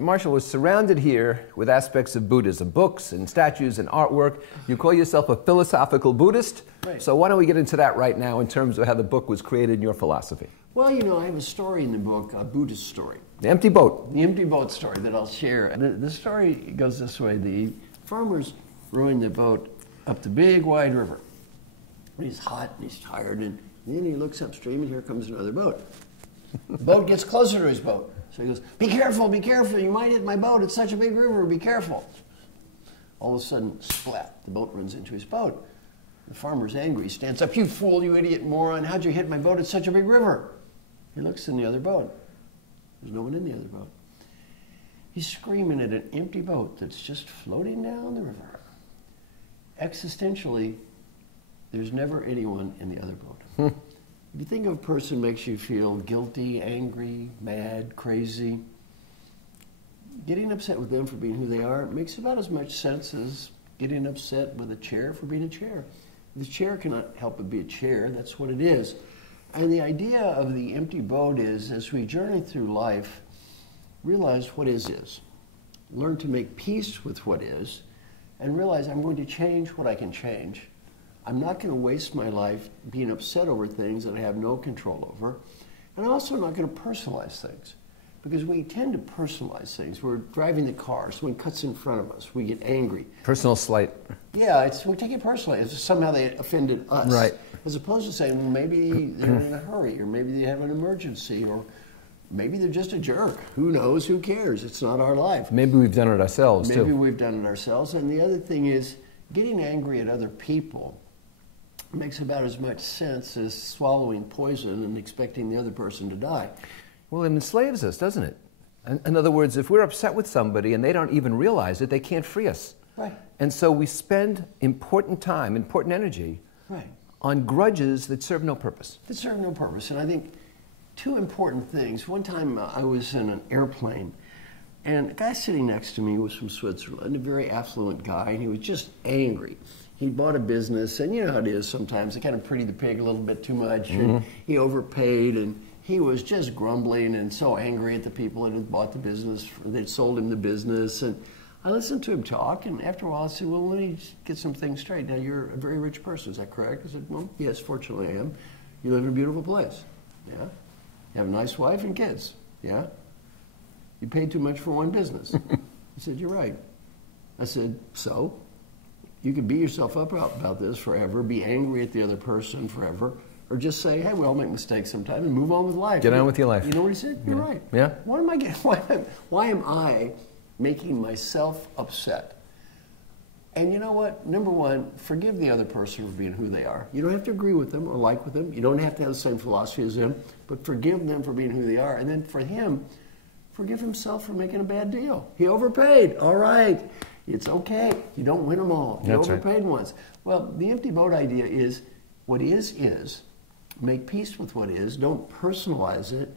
So Marshall, was surrounded here with aspects of Buddhism, books and statues and artwork. You call yourself a philosophical Buddhist. Right. So why don't we get into that right now in terms of how the book was created in your philosophy? Well, you know, I have a story in the book, a Buddhist story. The empty boat. The empty boat story that I'll share. The story goes this way. The farmer's rowing the boat up the big wide river. He's hot and he's tired, and then he looks upstream and here comes another boat. The boat gets closer to his boat. So he goes, be careful, you might hit my boat. It's such a big river, be careful. All of a sudden, splat, the boat runs into his boat. The farmer's angry. He stands up, you fool, you idiot moron, how'd you hit my boat? It's such a big river. He looks in the other boat. There's no one in the other boat. He's screaming at an empty boat that's just floating down the river. Existentially, there's never anyone in the other boat. If you think of a person makes you feel guilty, angry, mad, crazy, getting upset with them for being who they are makes about as much sense as getting upset with a chair for being a chair. The chair cannot help but be a chair. That's what it is. And the idea of the empty boat is, as we journey through life, realize what is. Learn to make peace with what is, and realize I'm going to change what I can change. I'm not going to waste my life being upset over things that I have no control over. And I'm also not going to personalize things, because we tend to personalize things. We're driving the car, someone cuts in front of us, we get angry. Personal slight. Yeah, we take it personally. It's somehow they offended us. Right. As opposed to saying, well, maybe they're in a hurry, or maybe they have an emergency, or maybe they're just a jerk. Who knows? Who cares? It's not our life. Maybe we've done it ourselves, too. Maybe we've done it ourselves. And the other thing is, getting angry at other people makes about as much sense as swallowing poison and expecting the other person to die. Well, it enslaves us, doesn't it? In other words, if we're upset with somebody and they don't even realize it, they can't free us. Right. And so we spend important time, important energy on grudges that serve no purpose. That serve no purpose. And I think two important things. One time I was in an airplane, and a guy sitting next to me was from Switzerland, a very affluent guy, and he was just angry. He bought a business, and you know how it is sometimes. They kind of pretty the pig a little bit too much, and he overpaid, and he was just grumbling and so angry at the people that had bought the business, that sold him the business. And I listened to him talk, and after a while I said, well, let me get some things straight. Now, you're a very rich person, is that correct? I said, well, yes, fortunately I am. You live in a beautiful place, yeah? You have a nice wife and kids, yeah? You paid too much for one business. He said, you're right. I said, so? You could beat yourself up about this forever, be angry at the other person forever, or just say, hey, we all make mistakes sometimes and move on with life. Get on with your life. You know what he said? You're right. Yeah. Why am I making myself upset? And you know what? Number one, forgive the other person for being who they are. You don't have to agree with them or like with them. You don't have to have the same philosophy as them, but forgive them for being who they are. And then for him, forgive himself for making a bad deal. He overpaid. All right. It's okay. You don't win them all. You overpaid once. Well, the empty boat idea is what is. Make peace with what is. Don't personalize it.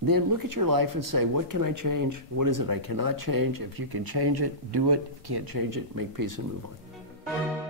Then look at your life and say, what can I change? What is it I cannot change? If you can change it, do it. If you can't change it, make peace and move on.